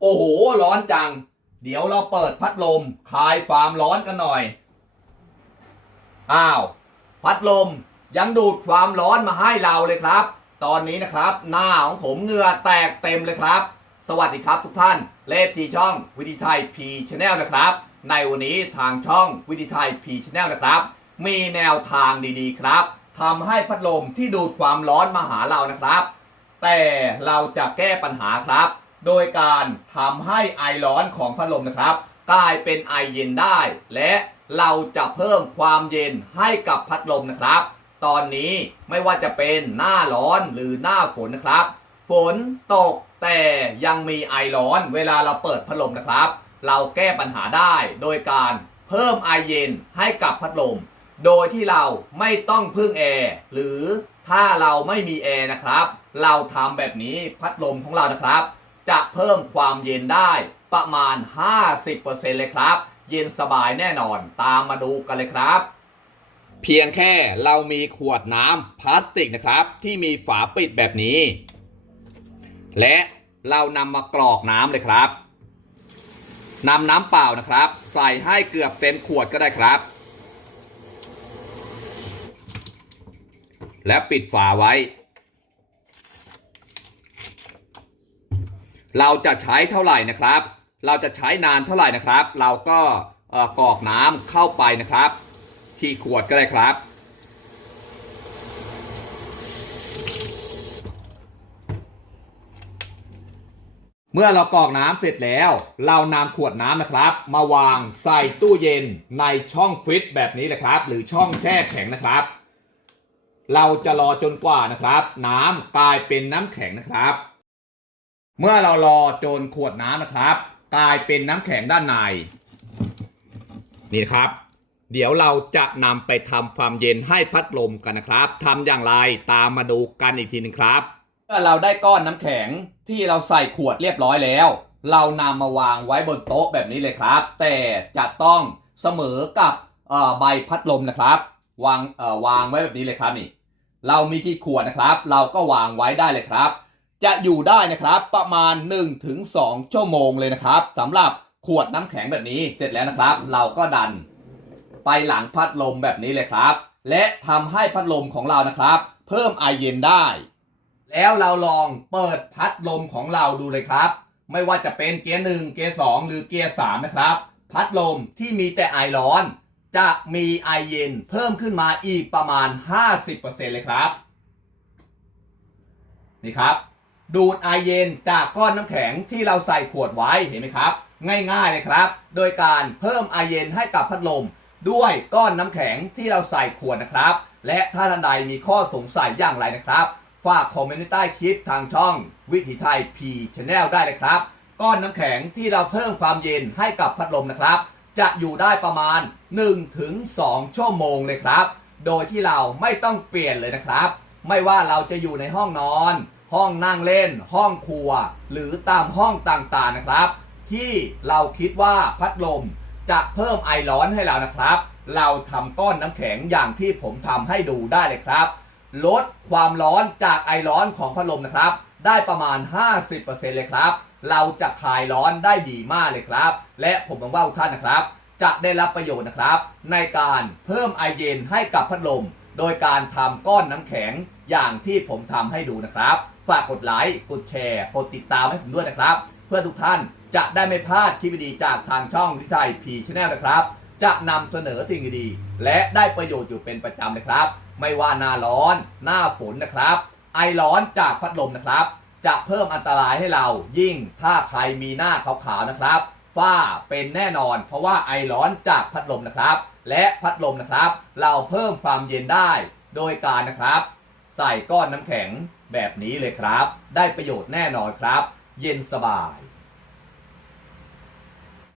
โอ้โห ร้อนจัง เดี๋ยวเราเปิดพัดลมคลายความร้อนกันหน่อย อ้าว พัดลมยังดูดความร้อนมาให้เราเลยครับ ตอนนี้นะครับ หน้าของผมเหงื่อแตกเต็มเลยครับ สวัสดีครับทุกท่าน เลขที่ช่องวิธีไทยพีชแนลนะครับ ในวันนี้ทางช่องวิธีไทยพีชแนลนะครับ มีแนวทางดีๆครับทำให้พัดลมที่ดูดความร้อนมาหาเรานะครับ แต่เราจะแก้ปัญหาครับ โดยการทำให้ไอร้อนของพัดลมนะครับ กลายเป็นไอเย็นได้ และเราจะเพิ่มความเย็นให้กับพัดลมนะครับ ตอนนี้ไม่ว่าจะเป็นหน้าร้อนหรือหน้าฝนนะครับ ฝนตกแต่ยังมีไอร้อนเวลาเราเปิดพัดลมนะครับ เราแก้ปัญหาได้โดยการเพิ่มไอเย็นให้กับพัดลม โดยที่เราไม่ต้องพึ่งแอร์หรือถ้าเราไม่มีแอร์นะครับ เราทำแบบนี้พัดลมของเรานะครับ จะเพิ่มความเย็นได้ประมาณ 50%เลยครับ เย็นสบายแน่นอนตามมาดูกันเลยครับ เพียงแค่เรามีขวดน้ำพลาสติกนะครับ ที่มีฝาปิดแบบนี้ และเรานำมากรอกน้ำเลยครับนำน้ำเปล่านะครับ ใส่ให้เกือบเต็มขวดก็ได้ครับ และปิดฝาไว้ เราจะใช้เท่าไหร่นะครับ เราจะใช้นานเท่าไหร่นะครับ เราก็กรอกน้ำเข้าไปนะครับ ที่ขวดก็ได้ครับ เมื่อเรากรอกน้ำเสร็จแล้ว เรานำขวดน้ำนะครับ มาวางใส่ตู้เย็นในช่องฟิตแบบนี้เลยครับ หรือช่องแช่แข็งนะครับ เราจะรอจนกว่านะครับ น้ำกลายเป็นน้ำแข็งนะครับ เมื่อเรารอจนขวดน้ำนะครับ กลายเป็นน้ำแข็งด้านใน นี่ครับ เดี๋ยวเราจะนำไปทำความเย็นให้พัดลมกันนะครับทำอย่างไรตามมาดูกันอีกทีหนึงครับเมื่อเราได้ก้อนน้ำแข็งที่เราใส่ขวดเรียบร้อยแล้ว เรานำมาวางไว้บนโต๊ะแบบนี้เลยครับ แต่จะต้องเสมอกับใบพัดลมนะครับ วางวางไว้แบบนี้เลยครับนี่ เรามีที่ขวดนะครับ เราก็วางไว้ได้เลยครับ จะอยู่ได้นะครับประมาณ 1-2 ชั่วโมงเลยนะครับสำหรับขวดน้ำแข็งแบบนี้เสร็จแล้วนะครับ เราก็ดันไปหลังพัดลมแบบนี้เลยครับ และทำให้พัดลมของเรานะครับ เพิ่มไอเย็นได้ แล้วเราลองเปิดพัดลมของเราดูเลยครับ ไม่ว่าจะเป็นเกียร์หนึ่งเกียร์สองหรือเกียร์สามนะครับ พัดลมที่มีแต่ไอร้อน จะมีไอเย็นเพิ่มขึ้นมาอีกประมาณ 50%เลยครับ นี่ครับ ดูดไอเย็นจากก้อนน้ำแข็งที่เราใส่ขวดไว้เห็นไหมครับ ง่ายๆเลยครับ โดยการเพิ่มไอเย็นให้กับพัดลม ด้วยก้อนน้ำแข็งที่เราใส่ขวดนะครับ และถ้าท่านใดมีข้อสงสัยอย่างไรนะครับฝากคอมเมนต์ใต้คลิปทางช่อง วิถีไทย P Channel ได้เลยครับ ก้อนน้ำแข็งที่เราเพิ่มความเย็นให้กับพัดลมนะครับ จะอยู่ได้ประมาณ 1-2 ชั่วโมงเลยครับ โดยที่เราไม่ต้องเปลี่ยนเลยนะครับ ไม่ว่าเราจะอยู่ในห้องนอน ห้องนั่งเล่น ห้องครัว หรือตามห้องต่างๆนะครับ ที่เราคิดว่าพัดลมจะเพิ่มไอร้อนให้เรานะครับ เราทำก้อนน้ำแข็งอย่างที่ผมทำให้ดูได้เลยครับ ลดความร้อนจากไอร้อนของพัดลมนะครับ ได้ประมาณ 50%เลยครับ เราจะคลายร้อนได้ดีมากเลยครับ และผมหวังว่าทุกท่านนะครับ จะได้รับประโยชน์นะครับ ในการเพิ่มไอเย็นให้กับพัดลม โดยการทำก้อนน้ำแข็งอย่างที่ผมทำให้ดูนะครับ ฝากกดไลค์ กดแชร์ กดติดตามให้ผมด้วยนะครับ เพื่อทุกท่านจะได้ไม่พลาดคลิปดีจากทางช่องวิทัยพีชแนลนะครับ จะนำเสนอสิ่งดีและได้ประโยชน์อยู่เป็นประจำนะครับ ไม่ว่าหน้าร้อน หน้าฝนนะครับ ไอร้อนจากพัดลมนะครับ จะเพิ่มอันตรายให้เรายิ่งถ้าใครมีหน้าขาวๆนะครับ ฝ้าเป็นแน่นอน เพราะว่าไอร้อนจากพัดลมนะครับ และพัดลมนะครับ เราเพิ่มความเย็นได้โดยการนะครับ ใส่ก้อนน้ำแข็งแบบนี้เลยครับ ได้ประโยชน์แน่นอนครับ เย็นสบาย